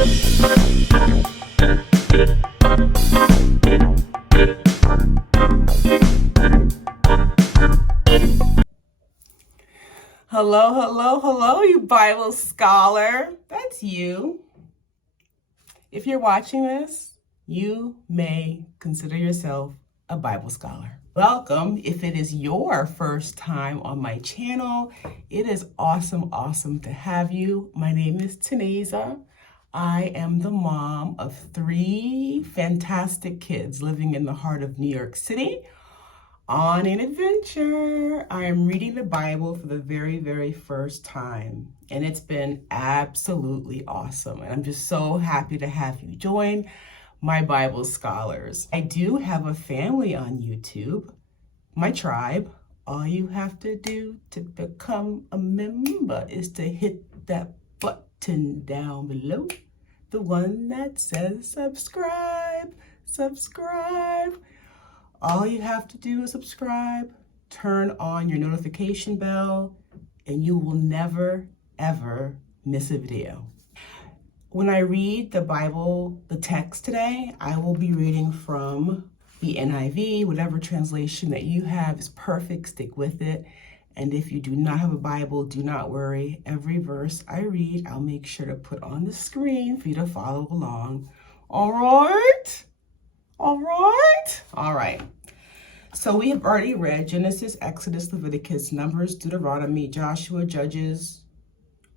Hello, hello, hello, you Bible scholar. That's you. If you're watching this, you may consider yourself a Bible scholar. Welcome. If it is your first time on my channel, it is awesome to have you. My name is Taneza. I am the mom of 3 fantastic kids living in the heart of New York City. On an adventure. I am reading the Bible for the very first time, and it's been absolutely awesome. And I'm just so happy to have you join my Bible scholars. I do have a family on YouTube, my tribe. All you have to do to become a member is to hit that button down below, the one that says subscribe. All you have to do is subscribe, turn on your notification bell, and you will never, ever miss a video. When I read the Bible, the text today, I will be reading from the NIV. Whatever translation that you have is perfect, stick with it. And if you do not have a Bible, do not worry. Every verse I read, I'll make sure to put on the screen for you to follow along. All right. So we have already read Genesis, Exodus, Leviticus, Numbers, Deuteronomy, Joshua, Judges,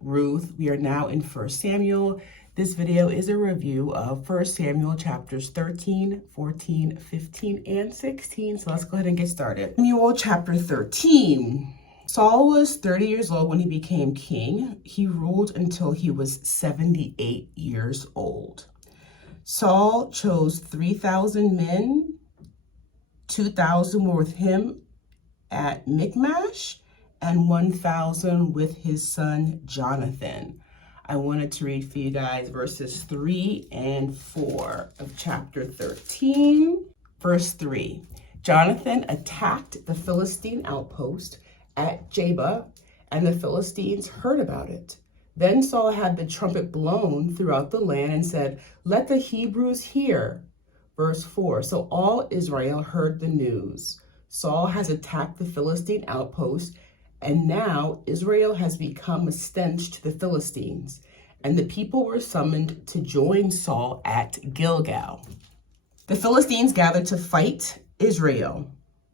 Ruth. We are now in 1 Samuel. This video is a review of 1 Samuel chapters 13, 14, 15, and 16. So let's go ahead and get started. Samuel chapter 13. Saul was 30 years old when he became king. He ruled until he was 78 years old. Saul chose 3,000 men, 2,000 were with him at Michmash, and 1,000 with his son Jonathan. I wanted to read for you guys verses 3 and 4 of chapter 13. Verse 3, Jonathan attacked the Philistine outpost at Jabba, and the Philistines heard about it. Then Saul had the trumpet blown throughout the land and said, "Let the Hebrews hear." Verse 4, so all Israel heard the news. Saul has attacked the Philistine outpost, and now Israel has become a stench to the Philistines. And the people were summoned to join Saul at Gilgal. The Philistines gathered to fight Israel.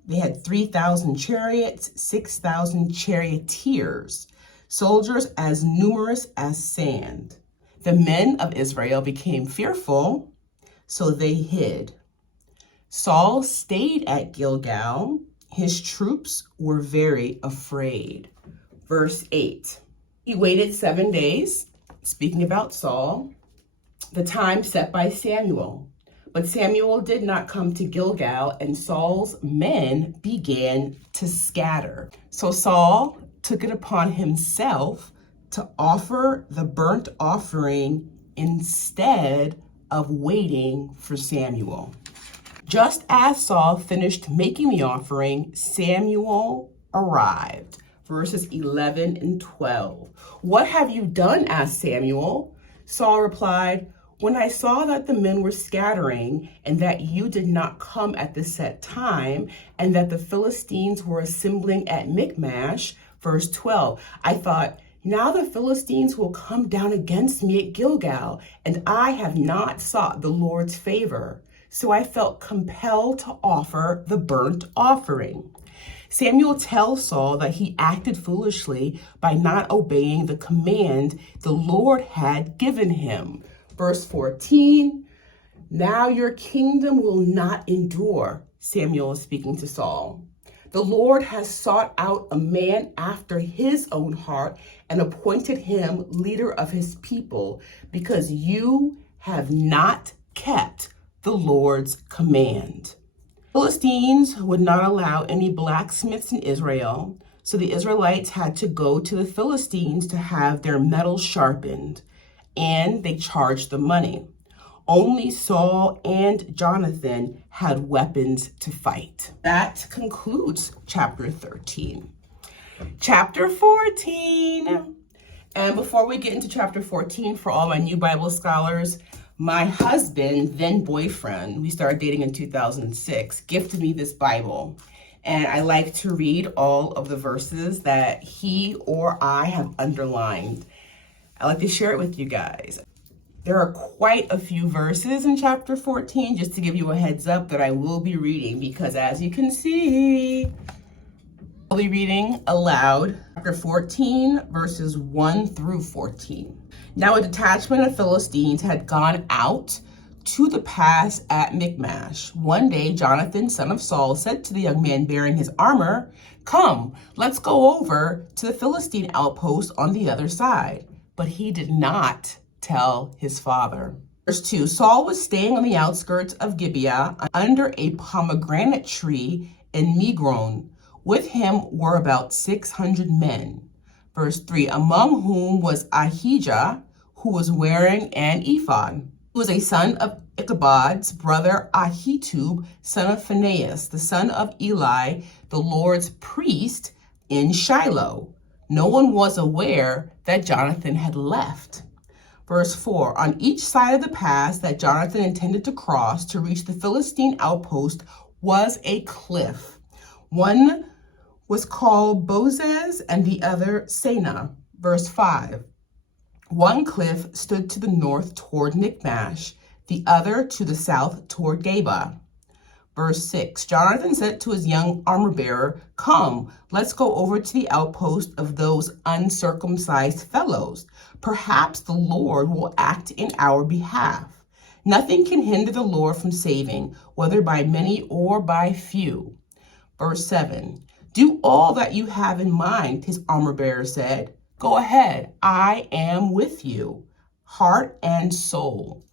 They had 3,000 chariots, 6,000 charioteers, soldiers as numerous as sand. The men of Israel became fearful, so they hid. Saul stayed at Gilgal. His troops were very afraid. Verse 8, he waited 7 days, speaking about Saul, the time set by Samuel. But Samuel did not come to Gilgal, and Saul's men began to scatter. So Saul took it upon himself to offer the burnt offering instead of waiting for Samuel. Just as Saul finished making the offering, Samuel arrived. Verses 11 and 12. "What have you done?" asked Samuel. Saul replied, "When I saw that the men were scattering, and that you did not come at the set time, and that the Philistines were assembling at Michmash," verse 12, "I thought, now the Philistines will come down against me at Gilgal, and I have not sought the Lord's favor. So I felt compelled to offer the burnt offering." Samuel tells Saul that he acted foolishly by not obeying the command the Lord had given him. Verse 14, "Now your kingdom will not endure," Samuel is speaking to Saul. "The Lord has sought out a man after his own heart and appointed him leader of his people, because you have not kept the Lord's command." Philistines would not allow any blacksmiths in Israel, so the Israelites had to go to the Philistines to have their metal sharpened, and they charged the money. Only Saul and Jonathan had weapons to fight. That concludes chapter 13. Chapter 14. And before we get into chapter 14, for all my new Bible scholars, my husband, then boyfriend, we started dating in 2006, gifted me this Bible. And I like to read all of the verses that he or I have underlined. I like to share it with you guys. There are quite a few verses in chapter 14, just to give you a heads up that I will be reading, because as you can see, I'll be reading aloud chapter 14, verses 1 through 14. Now a detachment of Philistines had gone out to the pass at Michmash. One day, Jonathan, son of Saul, said to the young man bearing his armor, "Come, let's go over to the Philistine outpost on the other side." But he did not tell his father. Verse 2, Saul was staying on the outskirts of Gibeah under a pomegranate tree in Migron. With him were about 600 men. Verse 3, among whom was Ahijah, who was wearing an ephod. He was a son of Ichabod's brother Ahitub, son of Phinehas, the son of Eli, the Lord's priest in Shiloh. No one was aware that Jonathan had left. Verse 4, on each side of the pass that Jonathan intended to cross to reach the Philistine outpost was a cliff. One was called Bozez and the other Seneh. Verse 5, one cliff stood to the north toward Michmash, the other to the south toward Geba. Verse 6, Jonathan said to his young armor-bearer, "Come, let's go over to the outpost of those uncircumcised fellows. Perhaps the Lord will act in our behalf. Nothing can hinder the Lord from saving, whether by many or by few." Verse 7, do all that you have in mind, his armor-bearer said. Go ahead, I am with you, heart and soul.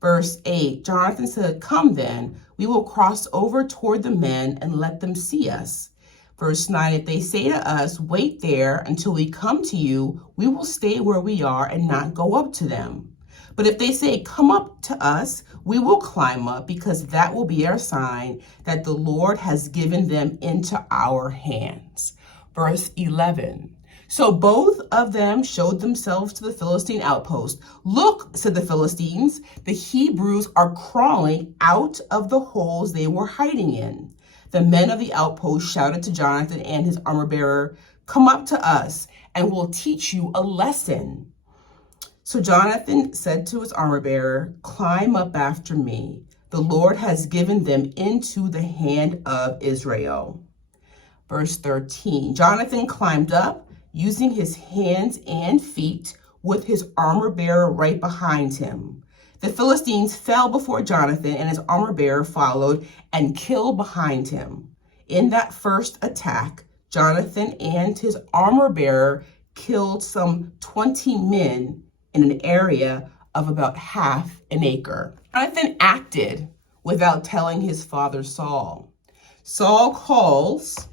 Verse 8, Jonathan said, come then, we will cross over toward the men and let them see us. Verse 9, if they say to us, wait there until we come to you, we will stay where we are and not go up to them. But if they say, come up to us, we will climb up, because that will be our sign that the Lord has given them into our hands. Verse 11, so both of them showed themselves to the Philistine outpost. Look, said the Philistines, the Hebrews are crawling out of the holes they were hiding in. The men of the outpost shouted to Jonathan and his armor-bearer, come up to us, and we'll teach you a lesson. So Jonathan said to his armor-bearer, climb up after me. The Lord has given them into the hand of Israel. Verse 13, Jonathan climbed up, using his hands and feet, with his armor-bearer right behind him. The Philistines fell before Jonathan, and his armor-bearer followed and killed behind him. In that first attack, Jonathan and his armor-bearer killed some 20 men in an area of about half an acre. Jonathan acted without telling his father Saul. Saul calls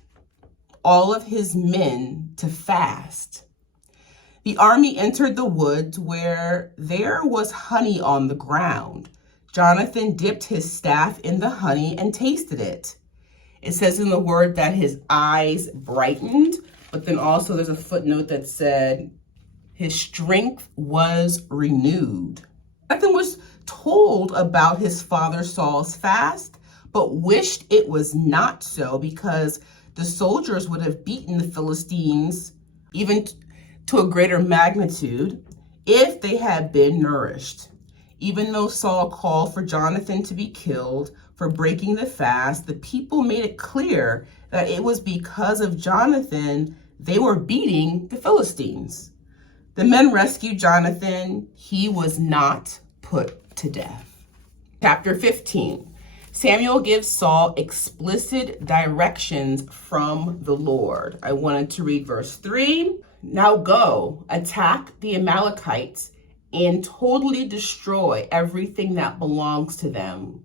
all of his men to fast. The army entered the woods where there was honey on the ground. Jonathan dipped his staff in the honey and tasted it. It says in the word that his eyes brightened, but then also there's a footnote that said his strength was renewed. Jonathan was told about his father Saul's fast, but wished it was not so, because the soldiers would have beaten the Philistines even to a greater magnitude if they had been nourished. Even though Saul called for Jonathan to be killed for breaking the fast, the people made it clear that it was because of Jonathan they were beating the Philistines. The men rescued Jonathan. He was not put to death. Chapter 15. Samuel gives Saul explicit directions from the Lord. I wanted to read verse 3. Now go, attack the Amalekites and totally destroy everything that belongs to them.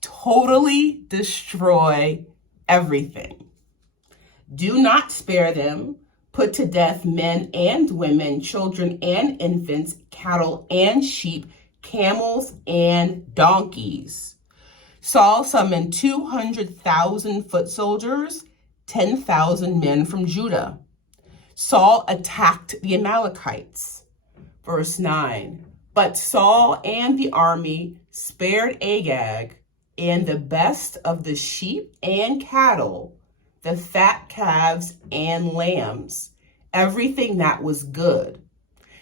Totally destroy everything. Do not spare them. Put to death men and women, children and infants, cattle and sheep, camels and donkeys. Saul summoned 200,000 foot soldiers, 10,000 men from Judah. Saul attacked the Amalekites. Verse 9, but Saul and the army spared Agag and the best of the sheep and cattle, the fat calves and lambs, everything that was good.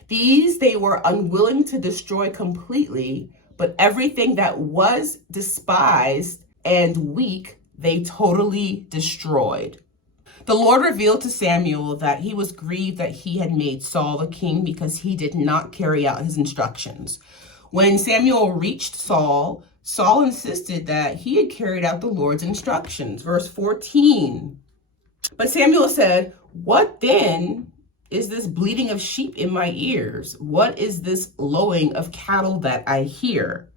These they were unwilling to destroy completely, but everything that was despised and weak, they totally destroyed. The Lord revealed to Samuel that he was grieved that he had made Saul the king because he did not carry out his instructions. When Samuel reached Saul, Saul insisted that he had carried out the Lord's instructions. Verse 14. But Samuel said, what then is this bleating of sheep in my ears? What is this lowing of cattle that I hear?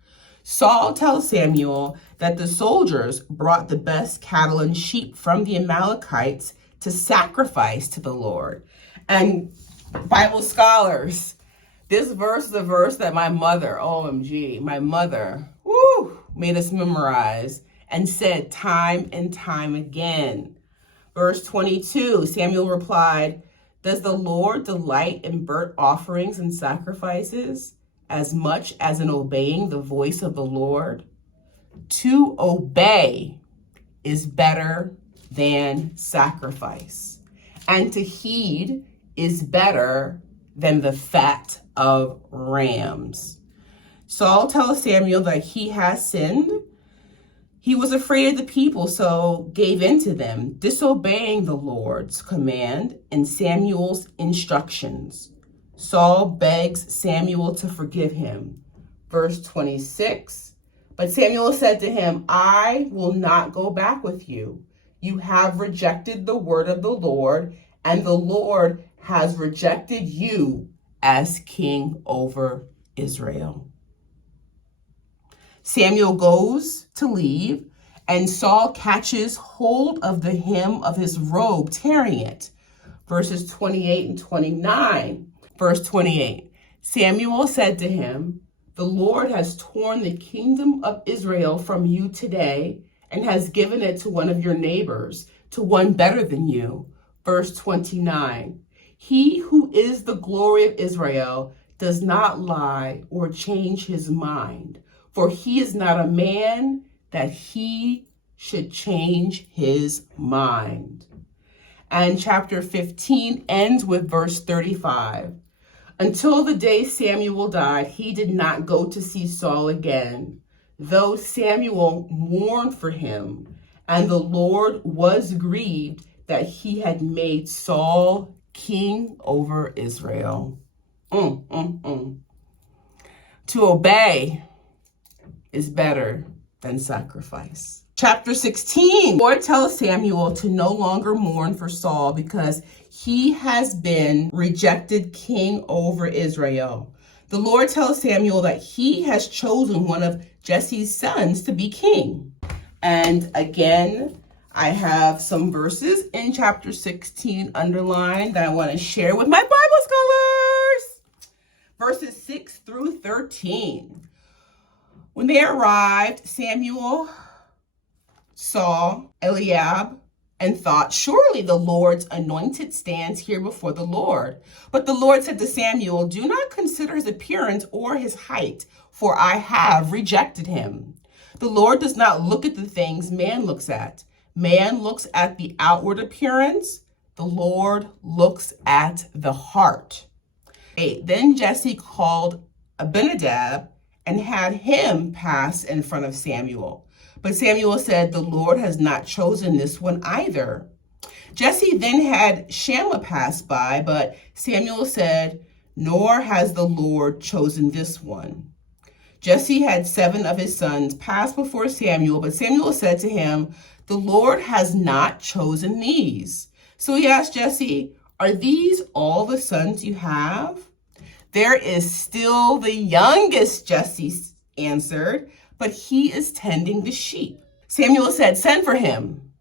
Saul tells Samuel that the soldiers brought the best cattle and sheep from the Amalekites to sacrifice to the Lord. And Bible scholars, this verse is a verse that my mother, OMG, my mother, made us memorize and said time and time again. Verse 22, Samuel replied, does the Lord delight in burnt offerings and sacrifices as much as in obeying the voice of the Lord? To obey is better than sacrifice, and to heed is better than the fat of rams. Saul tells Samuel that he has sinned. He was afraid of the people, so gave in to them, disobeying the Lord's command and Samuel's instructions. Saul begs Samuel to forgive him. Verse 26, but Samuel said to him, I will not go back with you. You have rejected the word of the Lord, and the Lord has rejected you as king over Israel. Samuel goes to leave, and Saul catches hold of the hem of his robe, tearing it. Verses 28 and 29. Verse 28, Samuel said to him, the Lord has torn the kingdom of Israel from you today and has given it to one of your neighbors, to one better than you. Verse 29, he who is the glory of Israel does not lie or change his mind, for he is not a man that he should change his mind. And chapter 15 ends with verse 35. Until the day Samuel died, he did not go to see Saul again, though Samuel mourned for him, and the Lord was grieved that he had made Saul king over Israel. To obey is better than sacrifice. Chapter 16, the Lord tells Samuel to no longer mourn for Saul because he has been rejected king over Israel. The Lord tells Samuel that he has chosen one of Jesse's sons to be king. And again, I have some verses in chapter 16 underlined that I want to share with my Bible scholars. Verses 6 through 13. When they arrived, Samuel saw Eliab and thought, surely the Lord's anointed stands here before the Lord. But the Lord said to Samuel, do not consider his appearance or his height, for I have rejected him. The Lord does not look at the things man looks at. Man looks at the outward appearance. The Lord looks at the heart. 8. Then Jesse called Abinadab and had him pass in front of Samuel. But Samuel said, the Lord has not chosen this one either. Jesse then had Shammah pass by, but Samuel said, nor has the Lord chosen this one. Jesse had 7 of his sons pass before Samuel, but Samuel said to him, the Lord has not chosen these. So he asked Jesse, are these all the sons you have? There is still the youngest, Jesse answered, but he is tending the sheep. Samuel said, send for him.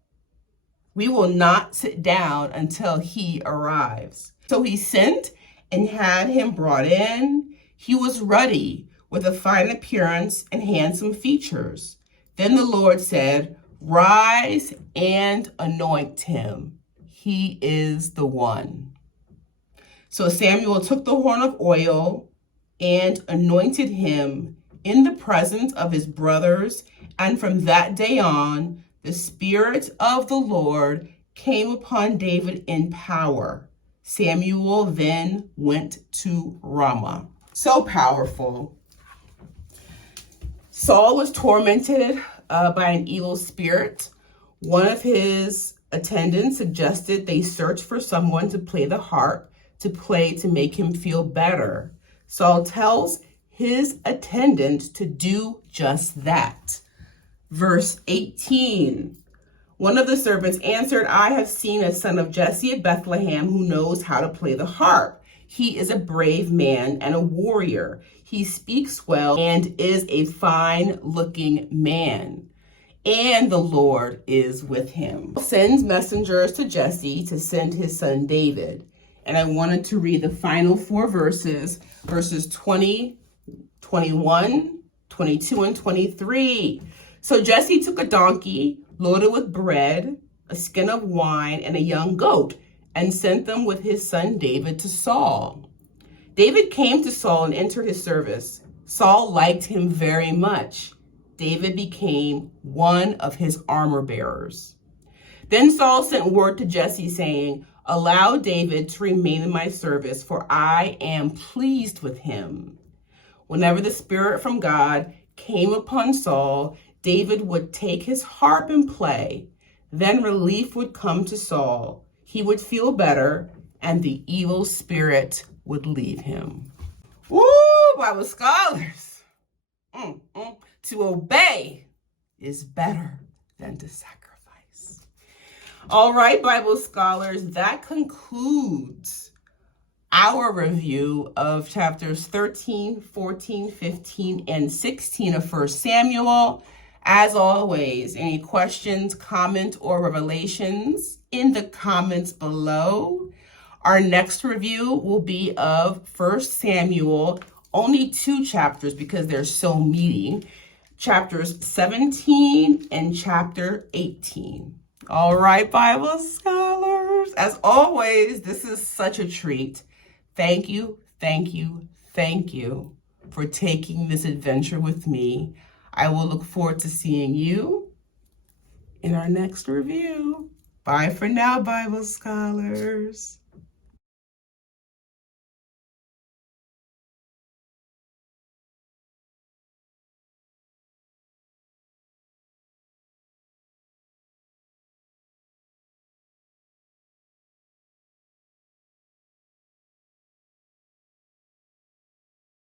We will not sit down until he arrives. So he sent and had him brought in. He was ruddy, with a fine appearance and handsome features. Then the Lord said, rise and anoint him. He is the one. So Samuel took the horn of oil and anointed him in the presence of his brothers. And from that day on, the Spirit of the Lord came upon David in power. Samuel then went to Ramah. So powerful. Saul was tormented by an evil spirit. One of his attendants suggested they search for someone to play the harp, to make him feel better. Saul tells his attendant to do just that. Verse 18. One of the servants answered, I have seen a son of Jesse of Bethlehem who knows how to play the harp. He is a brave man and a warrior. He speaks well and is a fine-looking man. And the Lord is with him. Sends messengers to Jesse to send his son David. And I wanted to read the final 4 verses 20, 21, 22, and 23. So Jesse took a donkey loaded with bread, a skin of wine, and a young goat, and sent them with his son David to Saul. David came to Saul and entered his service. Saul liked him very much. David became one of his armor bearers. Then Saul sent word to Jesse saying, allow David to remain in my service, for I am pleased with him. Whenever the Spirit from God came upon Saul, David would take his harp and play. Then relief would come to Saul. He would feel better, and the evil spirit would leave him. Woo, Bible scholars. To obey is better than to sacrifice. All right, Bible scholars, that concludes our review of chapters 13, 14, 15, and 16 of 1 Samuel. As always, any questions, comments, or revelations in the comments below. Our next review will be of 1 Samuel, only 2 chapters because they're so meaty, chapters 17 and chapter 18. All right, Bible scholars, as always, this is such a treat. Thank you, thank you, thank you for taking this adventure with me. I will look forward to seeing you in our next review. Bye for now, Bible scholars.